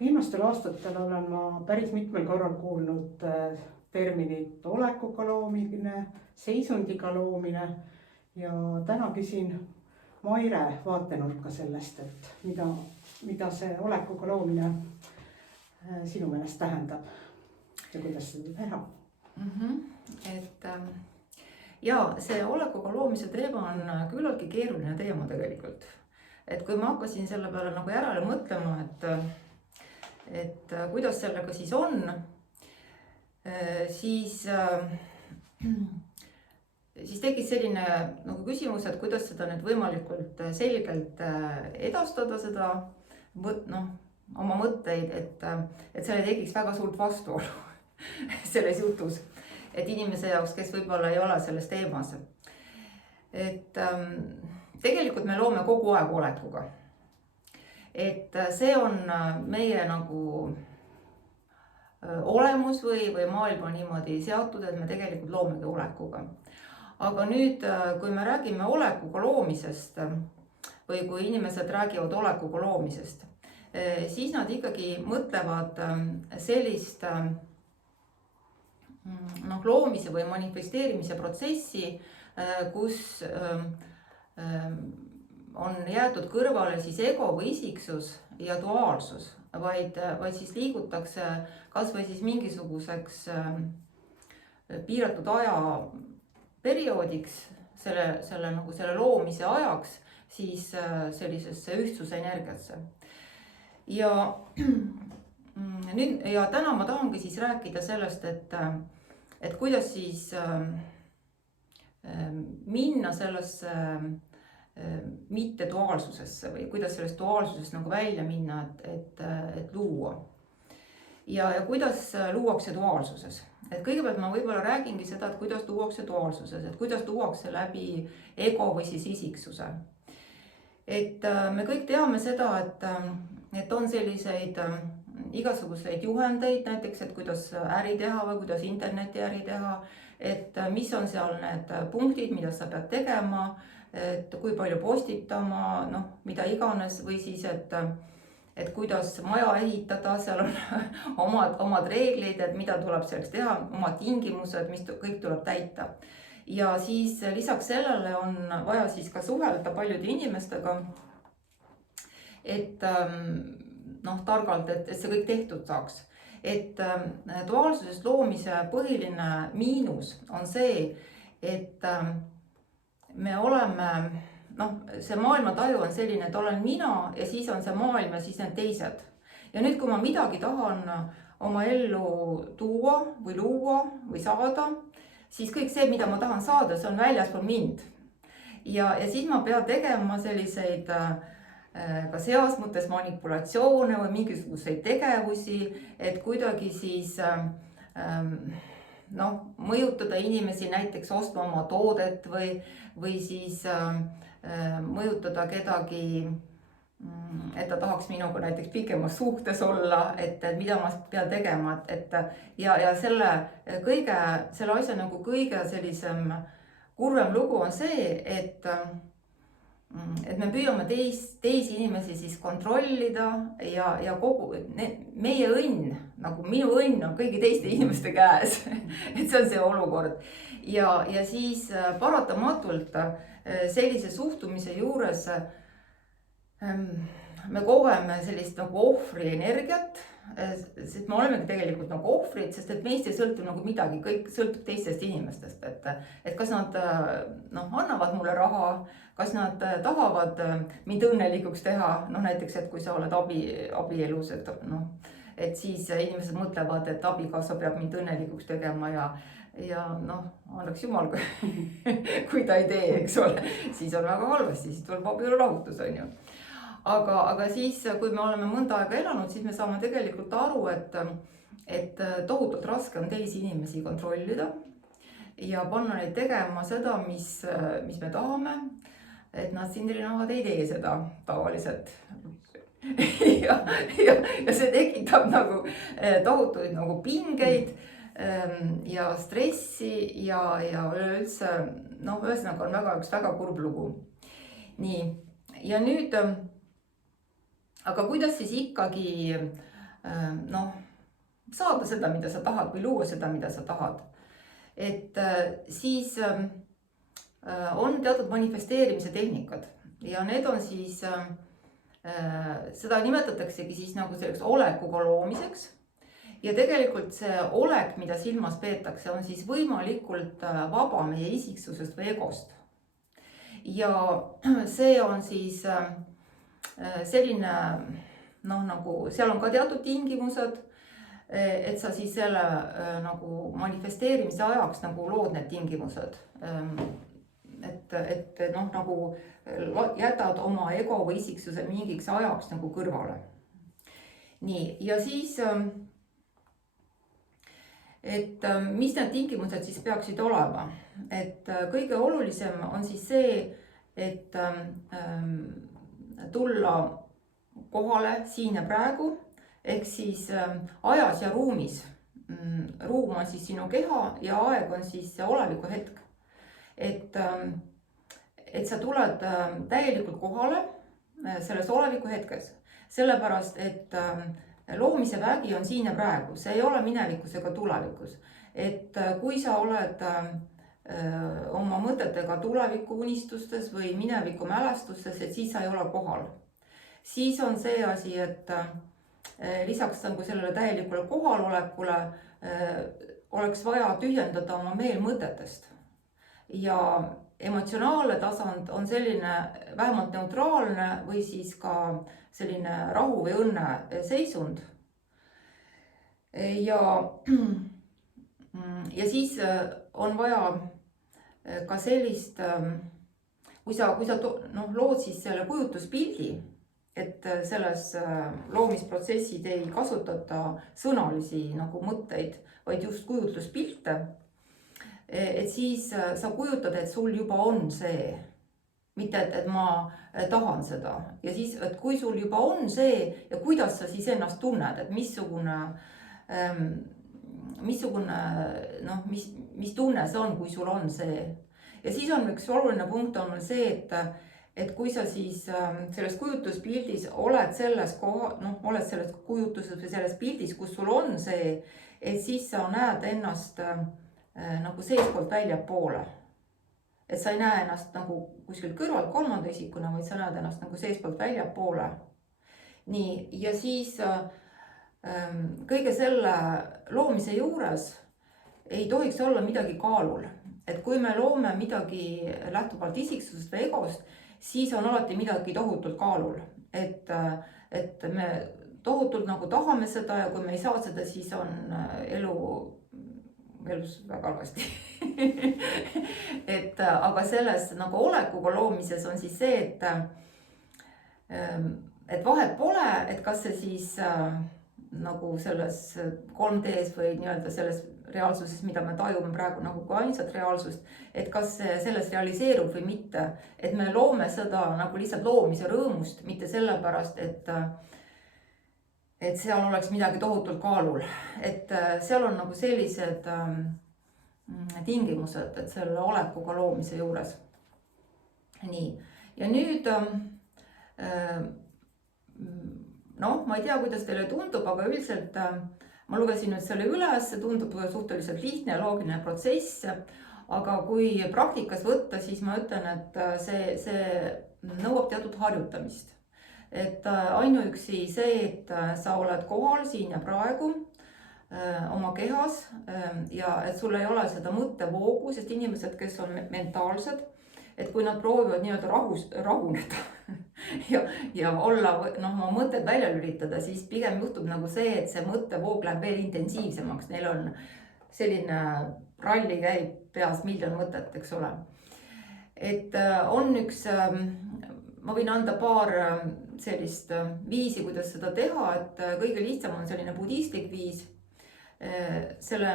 Viimastel aastatel olen ma päris mitmel korral kuulnud terminit olekuga loomine, seisundiga loomine ja täna küsin Maire vaatenurka sellest, et mida see olekuga loomine sinu meelest tähendab ja kuidas seda teha? Et see olekuga loomise teema on küllaltki keeruline teema tegelikult. Et kui ma hakkasin selle peale nagu järele mõtlema, et kuidas sellega siis on, siis tekkis selline nagu küsimus, et kuidas seda nüüd võimalikult selgelt edastada seda oma mõtteid, et selle tekiks väga suurt vastuolu selles jutus, et inimese jaoks, kes võib-olla ei ole selles teemas. Et tegelikult me loome kogu aeg olekuga. Et see on meie nagu olemus või maailm on niimoodi seatud, et me tegelikult loomegi olekuga. Aga nüüd, kui me räägime olekuga loomisest või kui inimesed räägivad olekuga loomisest, siis nad ikkagi mõtlevad sellist loomise või manifesteerimise protsessi, kus on jäetud kõrvale siis ego või isiksus ja duaalsus, vaid siis liigutakse kas või siis mingisuguseks piiratud aja perioodiks, selle loomise ajaks, siis sellisesse ühtsuse energiasse. Ja täna ma tahangi siis rääkida sellest, et kuidas siis minna sellesse mitte duaalsusesse või kuidas sellest duaalsusest nagu välja minna, et luua. Ja kuidas luuakse duaalsuses. Et kõigepealt ma võib-olla räägingi seda, et kuidas luuakse duaalsuses, et kuidas luuakse läbi ego või siis isiksuse. Et me kõik teame seda, et on selliseid igasuguseid juhendeid, näiteks, et kuidas äri teha või kuidas interneti äri teha, et mis on seal need punktid, mida sa pead tegema, et kui palju postitama, mida iganes, või siis, et kuidas maja ehitada, seal on omad reeglid, et mida tuleb selleks teha, omad tingimused, mis kõik tuleb täita. Ja siis lisaks sellele on vaja siis ka suhelda paljude inimestega, et targalt, et see kõik tehtud saaks. Et duaalsusest loomise põhiline miinus on see, et me oleme, see maailmataju on selline, et olen mina ja siis on see maailm ja siis need teised. Ja nüüd, kui ma midagi tahan oma ellu tuua või luua või saada, siis kõik see, mida ma tahan saada, see on väljaspool mind. Ja siis ma pean tegema selliseid kas heas mõttes manipulatsioone või mingisuguseid tegevusi, et kuidagi siis mõjutada inimesi näiteks ostma oma toodet või siis mõjutada kedagi, et ta tahaks minuga näiteks pikemas suhtes olla, et mida ma pean tegema, ja selle asja nagu kõige sellisem kurvem lugu on see, et me püüame teisi inimesi siis kontrollida ja kogu meie õnn, nagu minu õnn on kõigi teiste inimeste käes, et see on see olukord. Ja siis paratamatult sellise suhtumise juures me kogeme sellist nagu ohvri energiat, sest me olemegi tegelikult nagu ohvrid, sest et meist ei sõltu nagu midagi, kõik sõltub teistest inimestest, et kas nad annavad mulle raha, kas nad tahavad mind õnnelikuks teha, näiteks, et kui sa oled abielus, et siis inimesed mõtlevad, et abikaasa peab mind õnnelikuks tegema ja annaks jumal, kui ta ei tee, eks ole, siis on väga halvasti, siis tuleb abielulahutus, on ju. Aga siis, kui me oleme mõnda aega elanud, siis me saame tegelikult aru, et tohutult raske on teisi inimesi kontrollida ja panna neid tegema seda, mis me tahame, et nad sindrinahad ei tee seda tavaliselt. ja see tekitab nagu tohutuid nagu pingeid ja stressi ja üleüldse, ühesõnaga on üks väga kurb lugu. Nii, ja nüüd, aga kuidas siis ikkagi noh, saada seda, mida sa tahad või luua seda, mida sa tahad. Et siis on teatud manifesteerimise tehnikad ja need on siis, seda nimetataksegi siis nagu selleks olekuga loomiseks. Ja tegelikult see olek, mida silmas peetakse, on siis võimalikult vaba meie isiksusest või egost. Ja see on siis selline, noh, nagu seal on ka teatud tingimused, et sa siis selle nagu manifesteerimise ajaks nagu lood need tingimused. Et noh, nagu jätad oma ego või isiksuse mingiks ajaks nagu kõrvale. Nii, ja siis et mis need tingimused siis peaksid olema, et kõige olulisem on siis see, et tulla kohale siin ja praegu, ehk siis ajas ja ruumis. Ruum on siis sinu keha ja aeg on siis see oleviku hetk. Et sa tuled täielikult kohale selles oleviku hetkes, sellepärast et loomise vägi on siin ja praegu, see ei ole minevikus ega tulevikus. Et kui sa oled oma mõtetega tuleviku unistustes või mineviku mälestustes, et siis sa ei ole kohal. Siis on see asi, et lisaks nagu sellele täielikule kohalolekule oleks vaja tühjendada oma meel mõtetest. Ja emotsionaalne tasand on selline vähemalt neutraalne või siis ka selline rahu või õnne seisund. Ja siis on vaja ka sellist, kui sa lood siis selle kujutluspildi, et selles loomisprotsessid ei kasutata sõnalisi nagu mõtteid, vaid just kujutluspilte. Et siis sa kujutad, et sul juba on see, mitte et ma tahan seda. Ja siis, et kui sul juba on see ja kuidas sa siis ennast tunned, et missugune mis tunne see on, kui sul on see. Ja siis on üks oluline punkt on see, et kui sa siis selles kujutluspildis oled selles kujutluses või selles pildis, kus sul on see, et siis sa näed ennast nagu seespoolt väljapoole. Et sa ei näe ennast nagu kuskil kõrval kolmanda isikuna, vaid sa näed ennast nagu seespoolt väljapoole. Nii, ja siis kõige selle loomise juures ei tohiks olla midagi kaalul. Et kui me loome midagi lähtuvalt isiksusest või egost, siis on alati midagi tohutult kaalul. Et me tohutult nagu tahame seda ja kui me ei saa seda, siis on elus väga halvasti. Aga selles nagu olekuga loomises on siis see, et vahet pole, et kas see siis nagu selles 3D's või nii-öelda selles reaalsuses, mida me tajume praegu nagu ka ainsat reaalsust, et kas selles realiseerub või mitte. Et me loome seda nagu lihtsalt loomise rõõmust, mitte sellepärast, et seal oleks midagi tohutult kaalul. Et seal on nagu sellised tingimused, et selle olekuga loomise juures. Nii, ja nüüd ma ei tea, kuidas teile tundub, aga üldiselt ma lugesin nüüd selle üles, see tundub suhteliselt lihtne ja loogiline protsess, aga kui praktikas võtta, siis ma ütlen, et see nõuab teatud harjutamist. Et ainuüksi see, et sa oled kohal siin ja praegu oma kehas ja et sul ei ole seda mõttevoogu, sest inimesed, kes on mentaalsed, et kui nad proovivad nii-öelda rahuneda ja olla, oma mõtted välja lülitada, siis pigem juhtub nagu see, et see mõttevoog läheb veel intensiivsemaks. Neil on selline ralli käib peas miljon mõtet, eks ole. Et on üks, ma võin anda paar sellist viisi, kuidas seda teha, et kõige lihtsam on selline budistlik viis. Selle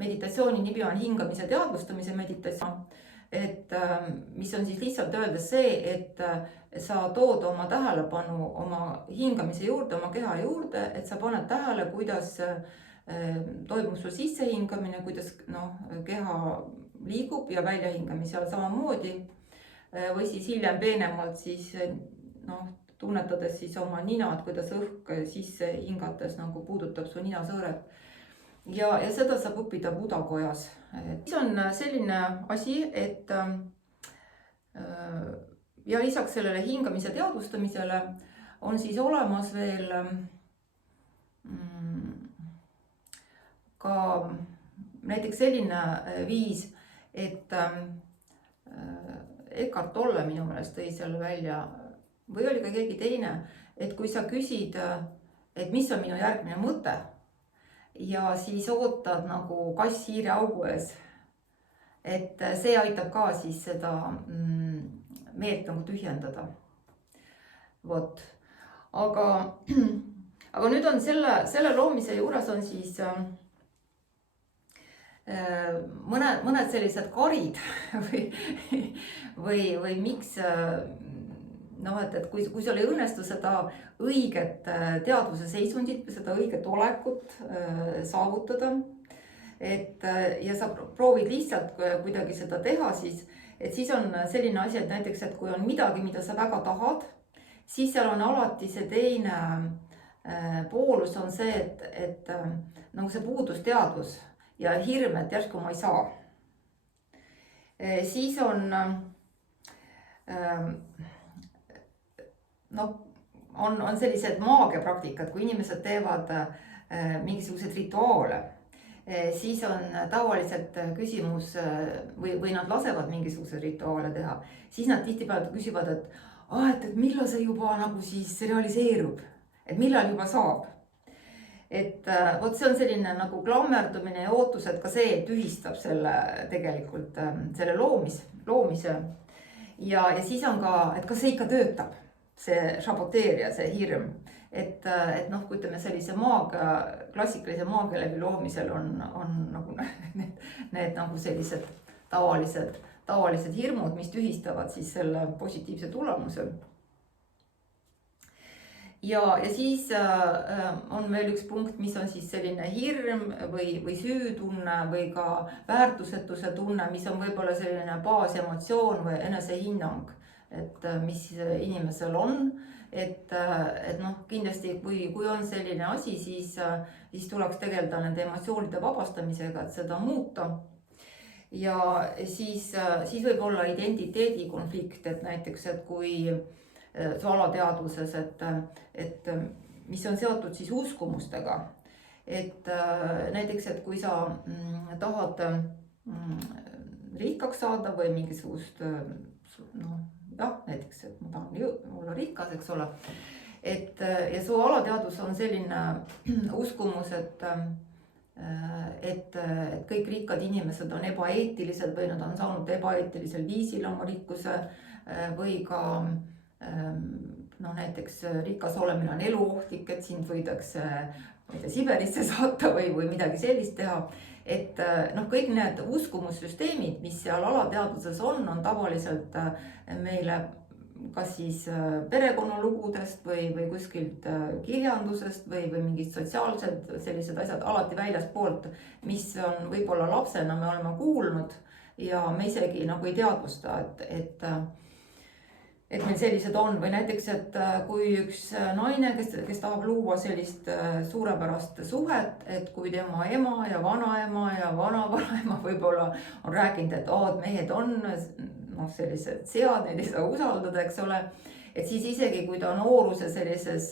meditatsiooni nimi on hingamise teadvustamise meditatsioon, et mis on siis lihtsalt öeldes see, et sa tood oma tähelepanu oma hingamise juurde, oma keha juurde, et sa paned tähele, kuidas toimub sul sissehingamine, kuidas keha liigub ja väljahingamise all samamoodi. Või siis hiljem peenemalt siis tunnetades siis oma nina, et kuidas õhk sisse hingates nagu puudutab su ninasõõret. ja seda saab õppida Buda kojas. siis on selline asi, et ja lisaks sellele hingamise teadvustamisele on siis olemas veel ka näiteks selline viis, et Eckhart Tolle minu meelest tõi selle välja või oli ka keegi teine, et kui sa küsid, et mis on minu järgmine mõte ja siis ootad nagu kass hiire augu ees, et see aitab ka siis seda meelt nagu tühjendada. Vot, aga nüüd on selle loomise juures on siis mõned sellised karid või miks et kui sul ei õnnestu seda õiget teadvuse seisundit või seda õiget olekut saavutada, ja sa proovid lihtsalt kuidagi seda teha, siis on selline asi, et näiteks, et kui on midagi, mida sa väga tahad, siis seal on alati see teine poolus on see, et nagu see puudusteadvus ja hirm, et järsku ma ei saa. Siis on sellised maagiapraktikad, kui inimesed teevad mingisuguseid rituaale, siis on tavaliselt küsimus või nad lasevad mingisuguseid rituaale teha, siis nad tihtipeale küsivad, et millal see juba nagu siis realiseerub, et millal juba saab. Et vot see on selline nagu klammerdumine ja ootus, et ka see tühistab selle tegelikult selle loomise. Ja siis on ka, et kas see ikka töötab, see šaboteerija, see hirm. Et kui ütleme sellise klassikalise maagia läbi loomisel on nagu need nagu sellised tavalised hirmud, mis tühistavad siis selle positiivse tulemuse. Ja siis on veel üks punkt, mis on siis selline hirm või süütunne või ka väärtusetuse tunne, mis on võib-olla selline baasemotsioon või enesehinnang, et mis inimesel on. Et kindlasti kui on selline asi, siis tuleks tegeleda nende emotsioonide vabastamisega, et seda muuta. Ja siis võib olla identiteedikonflikt, et näiteks, et kui su alateadvuses, et mis on seotud siis uskumustega. Et näiteks, et kui sa tahad rikkaks saada või mingisugust, näiteks, et ma tahan olla rikas, eks ole. Ja su alateadvus on selline uskumus, et kõik rikkad inimesed on ebaeetilised või nad on saanud ebaeetilisel viisil oma rikkuse või ka näiteks rikas olemine on eluohtlik, et sind võidakse Siberisse saata või midagi sellist teha. Et kõik need uskumussüsteemid, mis seal alateadvuses on tavaliselt meile kas siis perekonnalugudest või kuskilt kirjandusest või mingid sotsiaalsed sellised asjad alati väljaspoolt, mis on võib-olla lapsena me oleme kuulnud ja me isegi nagu ei teadvusta, et meil sellised on. Või näiteks, et kui üks naine, kes tahab luua sellist suurepärast suhet, et kui tema ema ja vanaema ja vana-vanaema võib-olla on rääkinud, et mehed on sellised sead, neid ei saa usaldada, eks ole. Et siis isegi kui ta nooruse sellises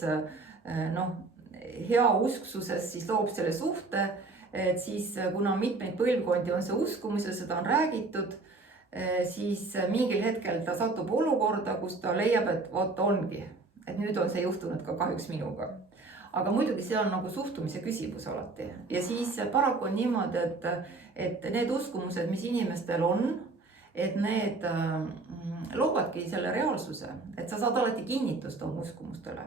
heausksuses, siis loob selle suhte, et siis kuna mitmeid põlvkondi on see uskumus ja seda on räägitud, siis mingil hetkel ta satub olukorda, kus ta leiab, et vot ongi, et nüüd on see juhtunud ka kahjuks minuga. Aga muidugi see on nagu suhtumise küsimus alati. Ja siis paraku on niimoodi, et need uskumused, mis inimestel on, et need loovadki selle reaalsuse, et sa saad alati kinnitust oma uskumustele.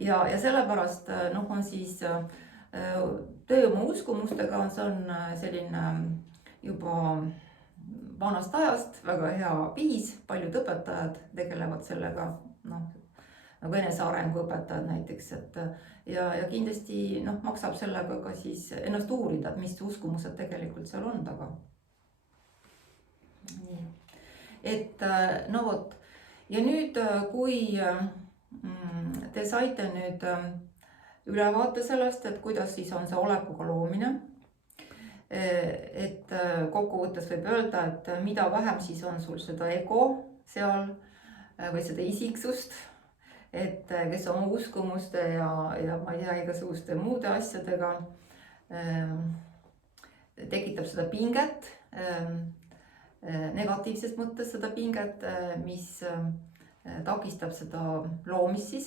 Ja sellepärast on siis töö oma uskumustega, see on selline juba vanast ajast väga hea viis, paljud õpetajad tegelevad sellega, nagu enesearengu õpetajad näiteks, ja kindlasti maksab sellega ka siis ennast uurida, et mis uskumused tegelikult seal on taga. Et vot, ja nüüd kui te saite nüüd ülevaate sellest, et kuidas siis on see olekuga loomine. Et kokkuvõttes võib öelda, et mida vähem siis on sul seda ego seal või seda isiksust, et kes oma uskumuste ja ma ei tea, igasuguste muude asjadega tekitab seda pinget, negatiivses mõttes seda pinget, mis takistab seda loomist siis.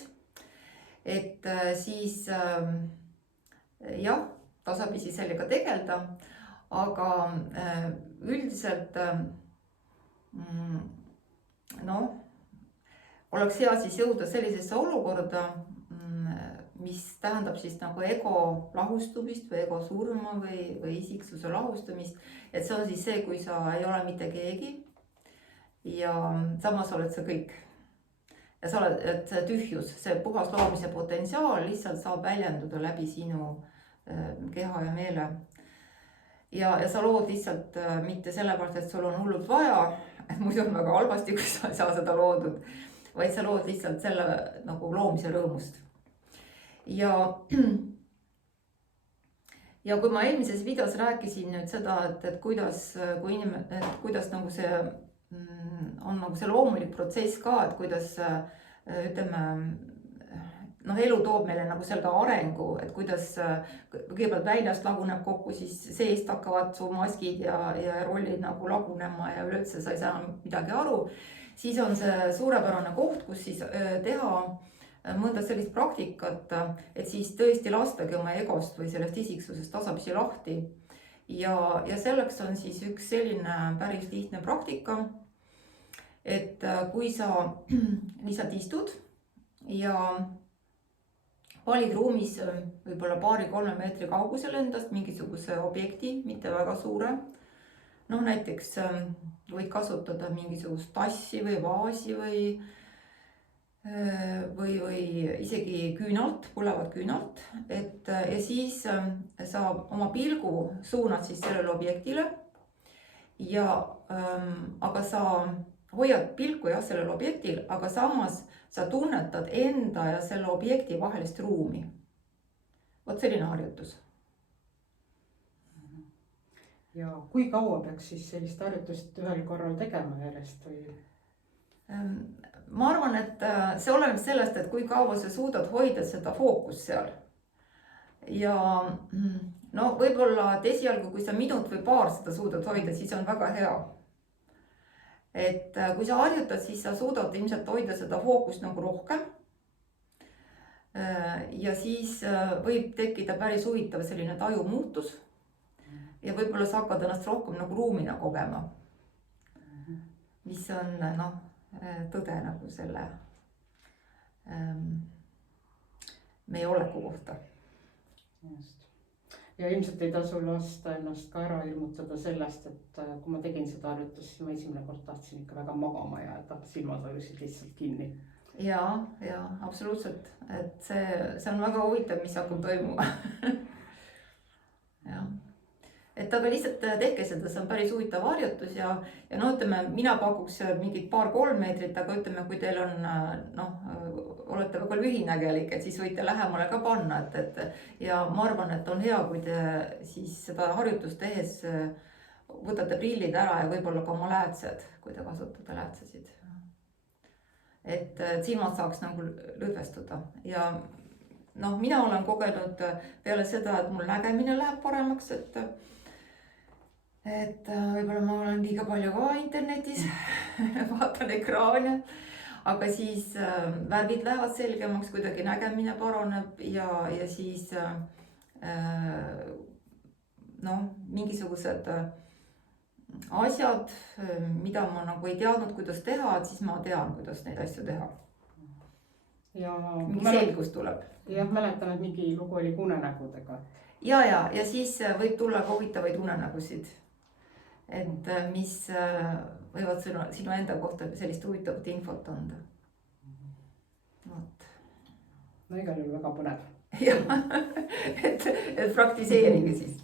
Et siis jah, tasapisi sellega tegeleda, aga üldiselt noh, oleks hea siis jõuda sellisesse olukorda, mis tähendab siis nagu ego lahustumist või ego surma või isiksuse lahustumist. Et see on siis see, kui sa ei ole mitte keegi ja samas oled sa kõik. Ja sa oled, et see tühjus, see puhas loomise potentsiaal lihtsalt saab väljenduda läbi sinu keha ja meele. Ja sa lood lihtsalt mitte sellepärast, et sul on hullult vaja, et muidu on väga halvasti, kui sa ei saa seda loodud, vaid sa lood lihtsalt selle nagu loomise rõõmust. Ja kui ma eelmises videos rääkisin nüüd seda, et kuidas nagu see on nagu see loomulik protsess ka, et kuidas ütleme, elu toob meile nagu selle arengu, et kuidas kõigepealt väljast laguneb kokku, siis seest hakkavad su maskid ja rollid nagu lagunema ja üleüldse sa ei saa midagi aru. Siis on see suurepärane koht, kus siis teha mõnda sellist praktikat, et siis tõesti lastagi oma egost või sellest isiksusest tasapisi lahti. Ja selleks on siis üks selline päris lihtne praktika, et kui sa lihtsalt istud ja valid ruumis võib-olla 2-3 meetri kaugusel endast mingisuguse objekti, mitte väga suure. No näiteks võid kasutada mingisugust tassi või vaasi või isegi küünalt, põlevat küünalt. Ja siis sa oma pilgu suunad siis sellele objektile aga sa hoiad pilku jah sellel objektil, aga samas sa tunnetad enda ja selle objekti vahelist ruumi. Vot selline harjutus. Ja kui kaua peaks siis sellist harjutust ühel korral tegema järjest või? Ma arvan, et see oleneb sellest, et kui kaua sa suudad hoida seda fookust seal. Ja no võib-olla esialgu, kui sa minut või paar seda suudad hoida, siis on väga hea. Et kui sa harjutad, siis sa suudad ilmselt hoida seda fookust nagu rohkem. Ja siis võib tekkida päris huvitav selline tajumuutus. Ja võib-olla sa hakkad ennast rohkem nagu ruumina kogema. Mis on tõde nagu selle meie oleku kohta. Just. Ja ilmselt ei tasu lasta ennast ka ära ilmutada sellest, et kui ma tegin seda harjutust, siis ma esimene kord tahtsin ikka väga magama jääda, silmad vajusid lihtsalt kinni. Ja, absoluutselt. Et see on väga huvitav, mis hakkab toimuma. Ja. Et aga lihtsalt tehke seda, see on päris huvitav harjutus ja no ütleme, mina pakuks mingid 2-3 meetrit, aga ütleme, kui teil on, olete väga lühinägelik, et siis võite lähemale ka panna, ja ma arvan, et on hea, kui te siis seda harjutust tehes võtate prillid ära ja võib-olla ka oma läätsed, kui te kasutate läätsesid. Et silmad saaks nagu lõdvestuda ja mina olen kogenud peale seda, et mul nägemine läheb paremaks, et võib-olla ma olen liiga palju ka internetis, vaatan ekraane, aga siis värvid lähevad selgemaks, kuidagi nägemine paraneb ja siis mingisugused asjad, mida ma nagu ei teadnud, kuidas teha, et siis ma tean, kuidas neid asju teha. Mingi selgus tuleb. Jah, mäletan, et mingi lugu oli unenägudega. Ja siis võib tulla ka huvitavaid unenägusid. Et mis võivad sinu enda kohta sellist huvitavat infot anda. No igal juhul väga põnev. Jah, et praktiseerige siis.